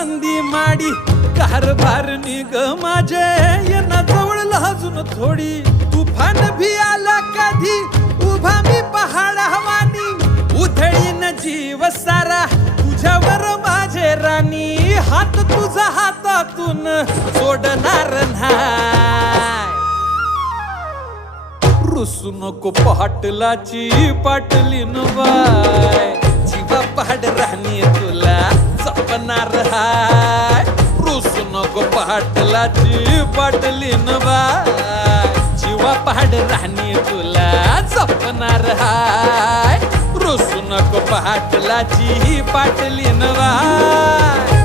मंदी माडी कारभार निग माझे यांना जवळ अजून थोडी तुफान भी आला कधी उभा मी पहाडा हवानी उधळीन जीव सारा तुझ्यावर माझे राणी हात तुझा हातातून सोडणार नाही रुसू नको पाटलाची पाटलीन बाय जीवा पहाड राणी तुला जपणार हाय रुसू नको पाटलाची पाटलीन बाय जीवा पहाड राणी तुला जपणार हाय रुसू नको पाटलाची पाटलीन बाय